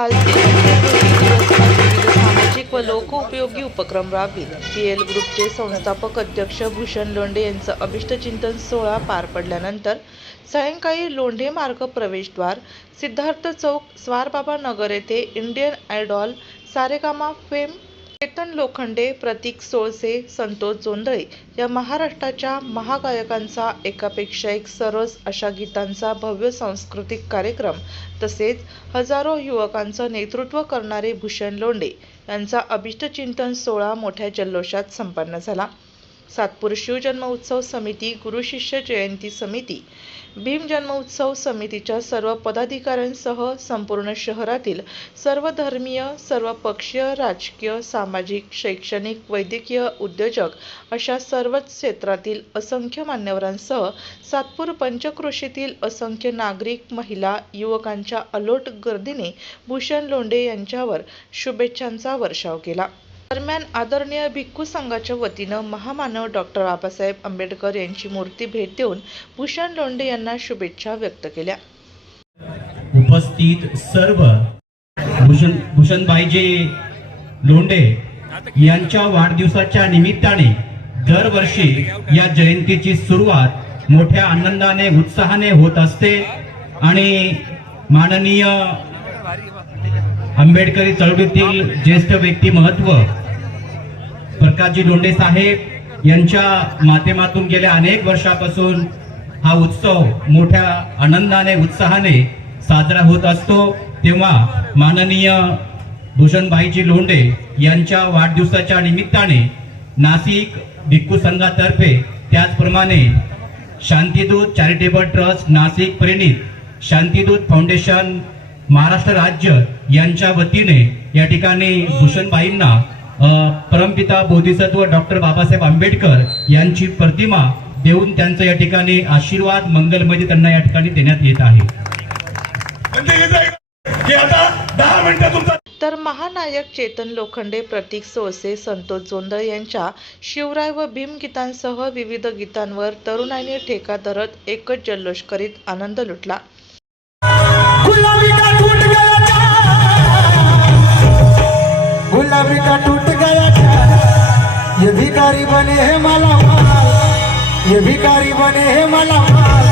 काल सामाजिक व लोकउपयोगी उपक्रम राबवित पी एल ग्रुपचे संस्थापक अध्यक्ष भूषण लोंढे यांचं अभिष्टचिंतन सोहळा पार पडल्यानंतर सायंकाळी लोंढे मार्ग प्रवेशद्वार सिद्धार्थ चौक स्वारबाबा नगर येथे Indian Idol Saregama fame Chetan Lokhande Prateek Solse Santosh Jondhale या महाराष्ट्राच्या महागायकांचा एकापेक्षा एक सरस अशा गीतांचा भव्य सांस्कृतिक कार्यक्रम तसेच हजारो युवकांचं नेतृत्व करणारे भूषण लोंढे यांचा अभिष्टचिंतन सोहळा मोठ्या जल्लोषात संपन्न झाला. सातपूर शिवजन्मोत्सव समिती गुरुशिष्य जयंती समिती भीम जन्मोत्सव समितीच्या सर्व पदाधिकाऱ्यांसह संपूर्ण शहरातील सर्व धर्मीय सर्व पक्षीय राजकीय सामाजिक शैक्षणिक वैद्यकीय उद्योजक अशा सर्वच क्षेत्रातील असंख्य मान्यवरांसह सातपूर पंचक्रोशीतील असंख्य नागरिक महिला युवकांच्या अलोट गर्दीने भूषण लोंढे यांच्यावर शुभेच्छांचा वर्षाव केला. दरम्यान आदरणीय भिक्खू संघाच्या वतीनं महामानव डॉक्टर बाबासाहेब आंबेडकर यांची मूर्ती भेट देऊन भूषण लोंढे यांना शुभेच्छा व्यक्त केल्या. उपस्थित सर्व भूषण भूषणभाईजी लोंढे यांच्या वाढदिवसाच्या निमित्ताने दरवर्षी या जयंतीची सुरुवात मोठ्या आनंदाने उत्साहाने होत असते आणि माननीय आंबेडकरी चळवळीतील ज्येष्ठ व्यक्तिमहत्व प्रकाशजी लोंढे साहेब यांच्या माध्यमातून गेल्या अनेक वर्षापासून हा उत्सव मोठ्या आनंदाने उत्साहाने साजरा होत असतो. तेव्हा माननीय भूषणभाईजी लोंढे यांच्या वाढदिवसाच्या निमित्ताने नाशिक भिक्खू संघातर्फे त्याचप्रमाणे शांतीदूत चॅरिटेबल ट्रस्ट नाशिक प्रेरित शांतीदूत फाउंडेशन महाराष्ट्र राज्य यांच्या वतीने या ठिकाणी भूषणबाईंना परमपिता बोधिसत्व डॉक्टर बाबासाहेब आंबेडकर यांची प्रतिमा देऊन त्यांचं या ठिकाणी आशीर्वाद मंगलमध्ये त्यांना या ठिकाणी देण्यात येत आहे. म्हणजे हे जाईल की आता दहा मिनिटं तुमचा तर महानायक चेतन लोखंडे प्रतीक सोळसे संतोष जोंधळे यांच्या शिवराय व भीम गीतांसह विविध गीतांवर तरुणाईने ठेका धरत एकच जल्लोष करीत आनंद लुटला. गुलाबी का टूट ये भिखारी बने हे माला माल ये भिकारी बने हे माला माल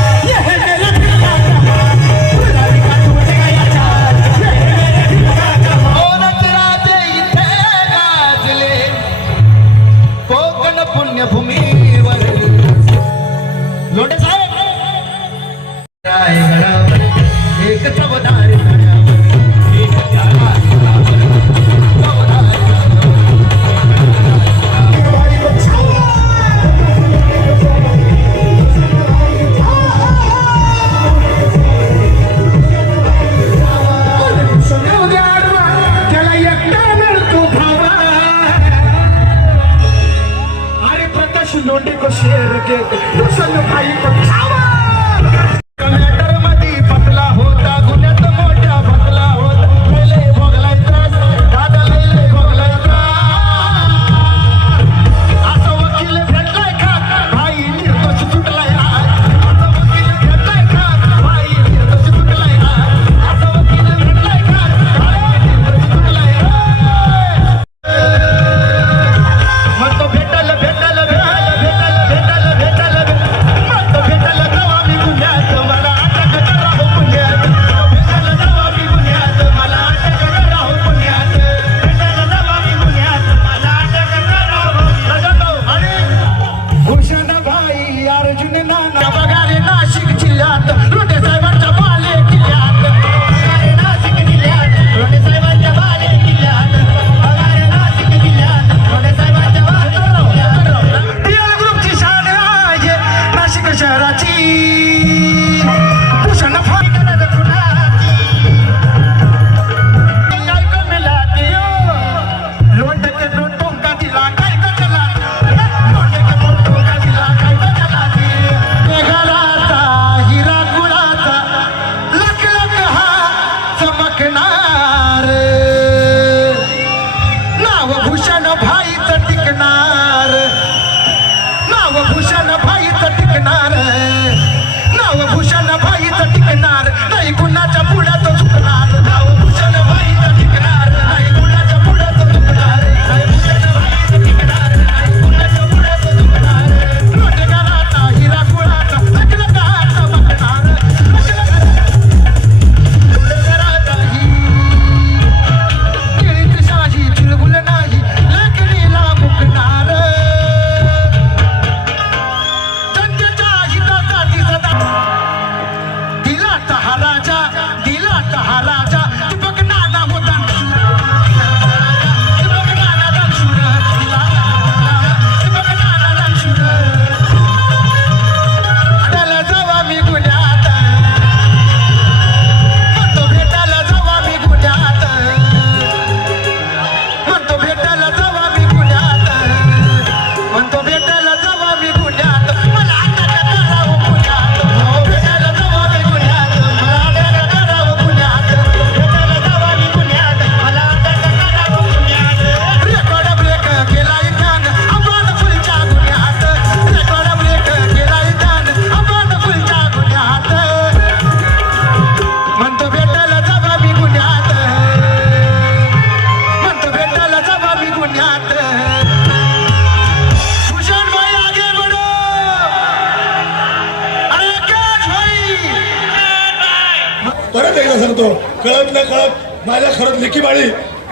एकदा सांगतो कळत न कळत माझ्या खरंच लेखी बाळी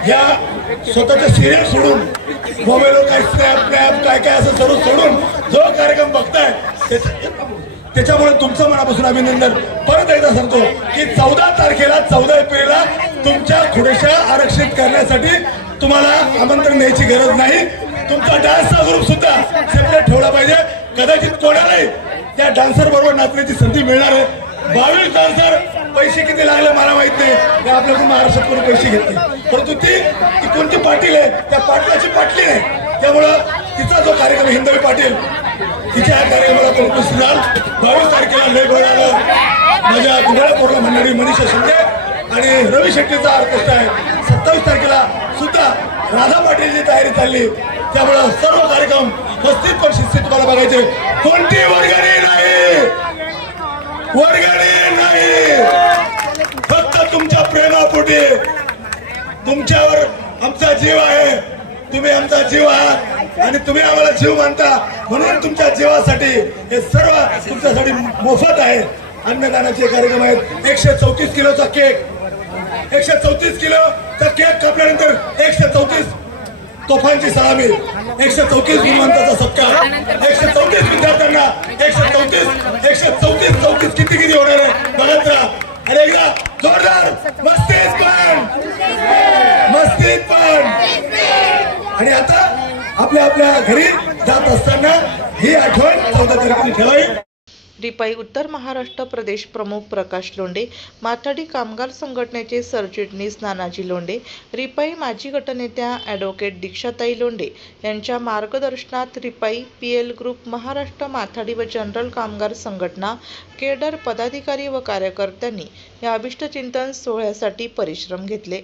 या स्वतःच्या सिरियल सोडून मोबाईलवर काय स्नॅप स्नॅप काय काय असं सर्व सोडून जो कार्यक्रम बघताय त्याच्यामुळे तुमचं मनापासून अभिनंदन. परत एकदा सांगतो की चौदा तारखेला चौदा एप्रिलला तुमच्या खुडेशा आरक्षित करण्यासाठी तुम्हाला आमंत्रण द्यायची गरज नाही. तुमचा डान्सचा ग्रुप सुद्धा सेपरेट ठेवला पाहिजे. कदाचित कोणालाही त्या डान्सर बरोबर नाचण्याची संधी मिळणार आहे. बावीस डान्सर पैसे किती लागले मला माहीत नाही. ते आपल्याकडून महाराष्ट्रात कोणी पैसे घेतले परंतु ती ती कोणती पाटील आहे? त्या पाटलाची पाटली नाही त्यामुळं तिचा जो कार्यक्रम हिंदवी पाटील तिच्या या कार्यक्रमाला उपस्थित राहाल बावीस तारखेला लय बळ आलं. माझ्या गुन्ह्याला म्हणणारी मनीषा शिंदे आणि रवी शेट्टीचा ऑर्केस्ट्रा आहे. सत्तावीस तारखेला सुद्धा राधा पाटीलची तयारी चालली. त्यामुळं सर्व कार्यक्रम मस्तीत पण शिस्तीत तुम्हाला बघायचे. कोणती वर्गणी नाही! वर्गणी नाही. फक्त तुमच्या प्रेमापोटी. तुमच्यावर आमचा जीव आहे. तुम्ही आमचा जीव आहात आणि तुम्ही आम्हाला जीव मानता. म्हणून तुमच्या जीवासाठी हे सर्व तुमच्यासाठी मोफत आहे. अन्नदानाचे कार्यक्रम आहेत. एकशे चौतीस किलोचा केक. एकशे चौतीस किलोचा केक कापल्यानंतर एकशे चौतीस तोफांची सलामी. एकशे चौतीस गुणवंताचा सत्कार. एकशे चौतीस विद्यार्थ्यांना एकशे चौतीस एकशे चौतीस चौतीस किती किती होणार आहे? बघत राहा. अरे एकदा जोरदार मस्तीत पण. मस्तीत पण. आणि आता आपल्या आपल्या घरी जात असताना ही आठवण चौदा तारखेला ठेवावी. रिपाई उत्तर महाराष्ट्र प्रदेश प्रमुख प्रकाश लोंढे माथाडी कामगार संघटनेचे सरचिटणीस नानाजी लोंढे रिपाई माजी गटनेत्या ॲडव्होकेट दीक्षाताई लोंढे यांच्या मार्गदर्शनात RPI P L group Maharashtra माथाडी व जनरल कामगार संघटना केडर पदाधिकारी व कार्यकर्त्यांनी या अभिष्टचिंतन सोहळ्यासाठी परिश्रम घेतले.